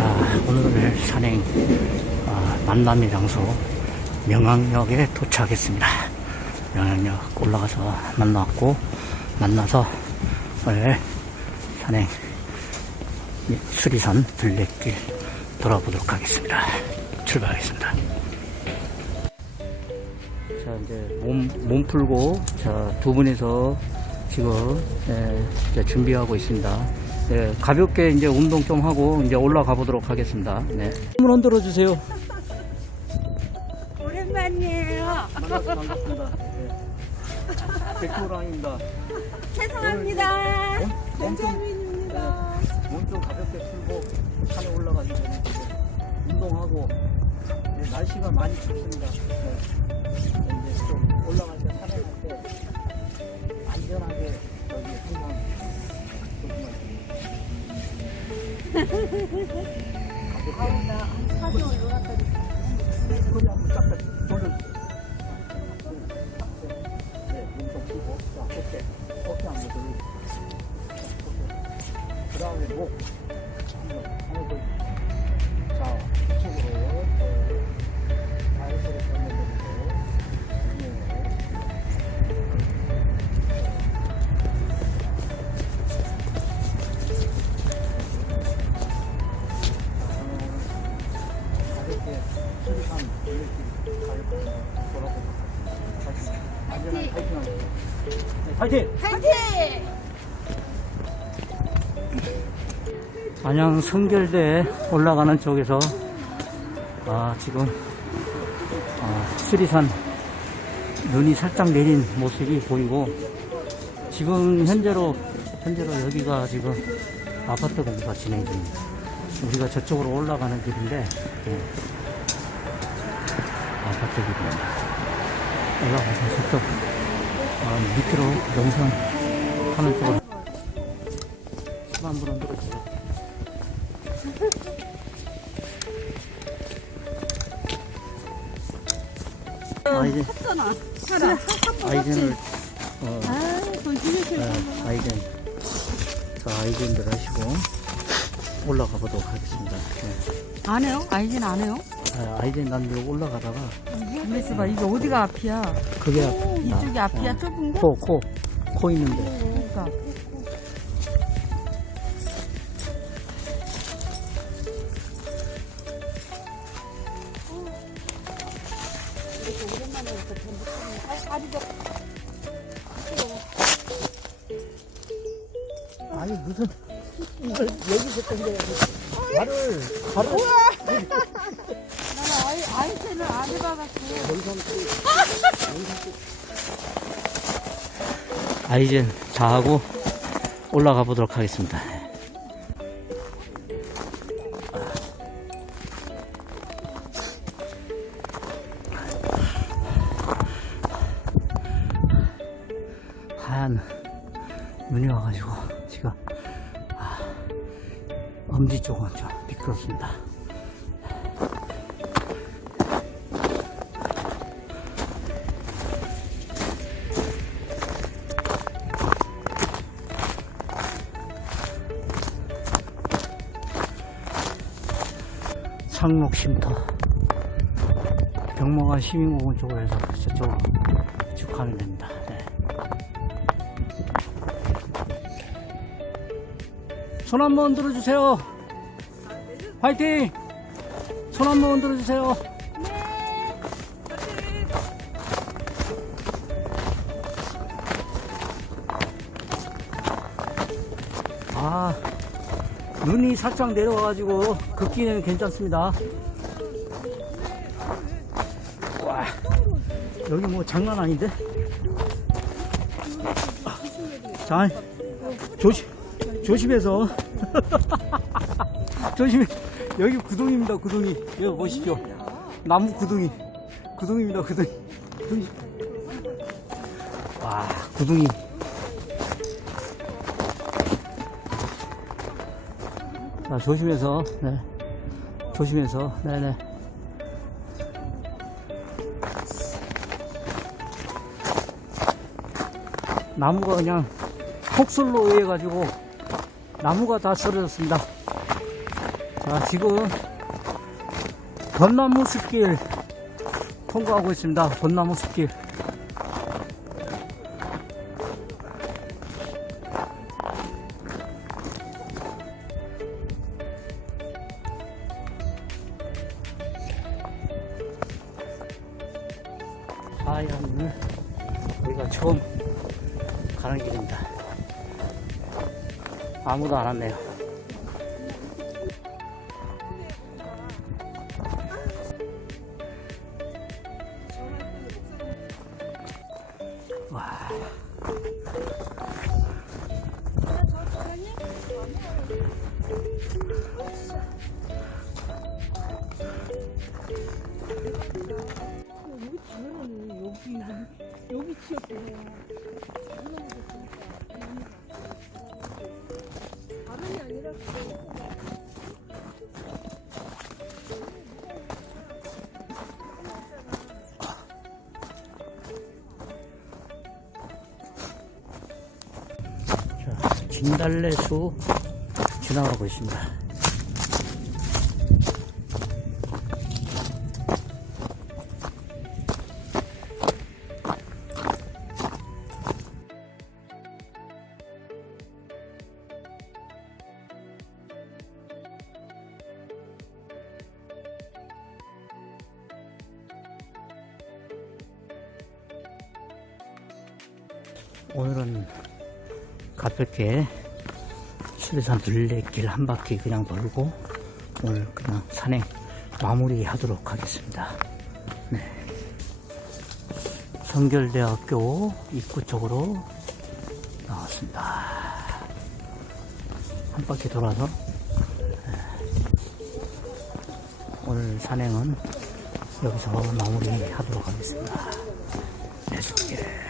자, 오늘 산행 아, 만남의 장소 명항역에 도착했습니다. 명항역 올라가서 만났고 만나서 오늘 산행 수리산 둘레길 돌아보도록 하겠습니다. 출발하겠습니다. 자, 이제 몸, 몸 풀고, 자, 두 분이서 지금, 예, 준비하고 있습니다. 예, 가볍게 이제 운동 좀 하고, 이제 올라가 보도록 하겠습니다. 네. 한번 흔들어 주세요. 오랜만이에요. 만나서 반갑습니다. 백호랑입니다. 죄송합니다. 몸, 몸 좀, benjamin입니다. 몸좀 가볍게 풀고, 산에 올라가기 전에 운동하고, 이제 날씨가 많이 춥습니다. 네. 이제 좀 올라갈 때, 산에 갈 때, 안전하게, 여기 항상, 조금만 아우 나한 4개월 놀았더니. 소리 한번 쫙돌 안양 성결대에 올라가는 쪽에서 아, 지금 아, 수리산 눈이 살짝 내린 모습이 보이고 지금 현재로 현재로 여기가 지금 아파트 공사 진행 중입니다. 우리가 저쪽으로 올라가는 길인데 예. 아파트 길입니다. 올라가서 저쪽 아, 밑으로 영상 하는 쪽으로 수만 분은 들어주세요. 아. 살아. 아이젠을 어, 아. 아, 아이젠 자 아이젠들 하시고 올라가 보도록 하겠습니다. 네. 안 해요? 아이진 안 해요? 아, 아이젠 난 이거 올라가다가 가만있어 봐. 이게 어디가 앞이야? 그게 앞- 오, 이쪽이 아, 앞이야? 어, 좁은 거? 코, 코, 코 있는데. 그러니까. 아니 무슨 이걸 여기서 당겨야지. 발을 발을 나는 아이, 아이템을 안 해봐갖고. 아이젠 자하고 올라가 보도록 하겠습니다. 눈이 와가지고 지금 아, 엄지 쪽은 좀 미끄럽습니다. 상록 쉼터 병목안 시민공원 쪽으로 해서 저쪽으로 쭉 가면 됩니다. 네. 손 한 번 들어주세요. 화이팅! 손 한 번 들어주세요. 아, 눈이 살짝 내려와가지고 걷기는 괜찮습니다. 와, 여기 뭐 장난 아닌데? 자, 조심, 조심해서. 조심해. 여기 구덩이입니다, 구덩이. 여기 보십시오. 나무 구덩이. 구덩이입니다, 구덩이. 구덩이. 와, 구덩이. 자, 조심해서, 네. 조심해서, 네네. 나무가 그냥 폭설로 의해 가지고 나무가 다 쓰러졌습니다. 자, 자, 지금 벚나무 숲길 통과하고 있습니다. 벚나무 숲길. 아무도 안 왔네요. 진달래수 지나가고 있습니다. 오늘은 가볍게 수리산 둘레길 한 바퀴 그냥 돌고 오늘 그냥 산행 마무리 하도록 하겠습니다. 네. 성결대학교 입구 쪽으로 나왔습니다. 한 바퀴 돌아서 네. 오늘 산행은 여기서 마무리 하도록 하겠습니다. 네, 예. 그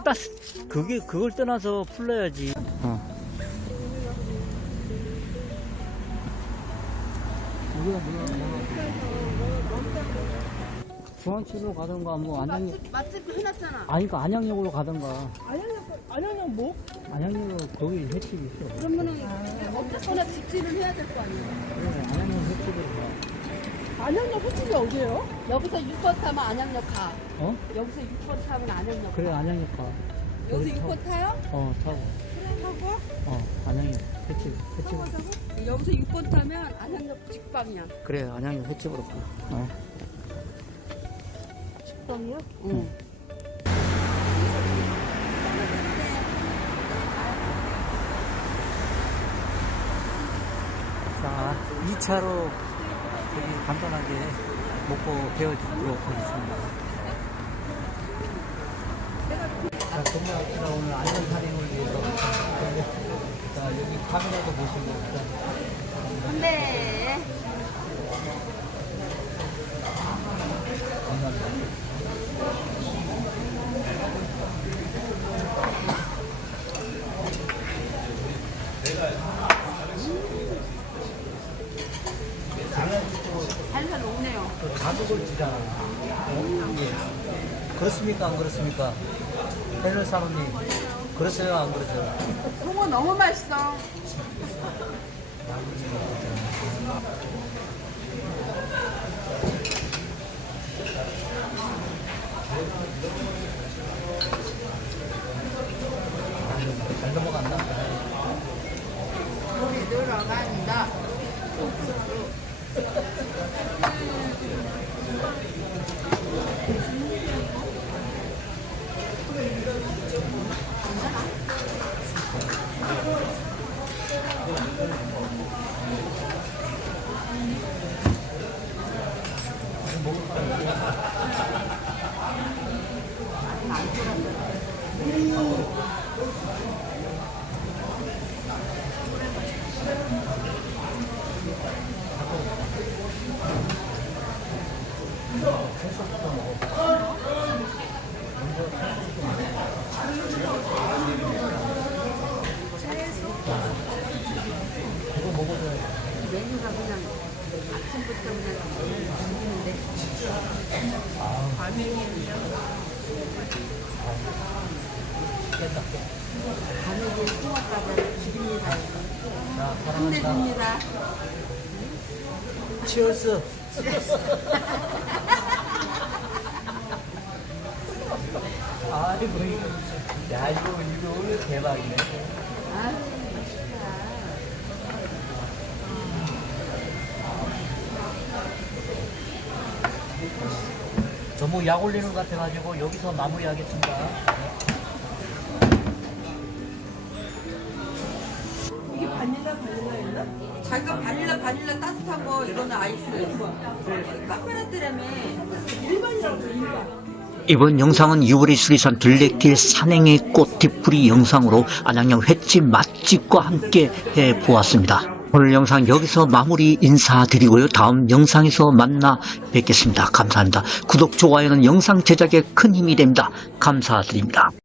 걸 따, 그게, 그걸 떠나서 풀러야지. 어. 중앙치로 가던가, 뭐, 안양, 마트 그 해놨잖아. 아니, 그 안양역으로 가던가. 안양역 안양역 뭐? 안양역으로 거기 횟집 있어. 그러면은 어쨌거나 직진을 해야 될 거 아니에요. 그래, 안양역 횟집으로 가. 안양역 횟집이 어디예요? 여기서 6번 타면 안양역 가. 어? 여기서 6번 타면 안양역 그래, 안양역 가. 여기서 여기 6번 타요? 어, 타고. 타고? 어, 안양역 횟집, 횟집. 여기서 6번 타면 안양역 직방이야. 그래, 안양역 횟집으로 가. 어. 직방이야? 응. 자, 2차로 저기 간단하게 먹고 베어주도록 하겠습니다. 자, 동네학교가 오늘 안전 산행을 위해서. 자, 여기 카메라도 보시고. 네. 살살 녹네요. 가격을 주잖아. 어? 예. 그렇습니까? 안 그렇습니까? 헬로 사모님. 그러세요? 안 그러세요? 송어 너무 맛있어. 메뉴가 그냥 아침부터 그냥. 치얼스. 아이고, 이거. 야, 이거, 이거 오늘 대박이네. 아유. 너무 약 올리는 것 같아가지고 여기서 마무리하겠습니다. 이게 바닐라 바닐라였나? 자기가 바닐라 바닐라 이번 영상은 6월의 수리산 둘레길 산행의 꽃뒷풀이 영상으로 안양역 횟집 맛집과 함께 해 보았습니다. 오늘 영상 여기서 마무리 인사드리고요. 다음 영상에서 만나 뵙겠습니다. 감사합니다. 구독, 좋아요는 영상 제작에 큰 힘이 됩니다. 감사드립니다.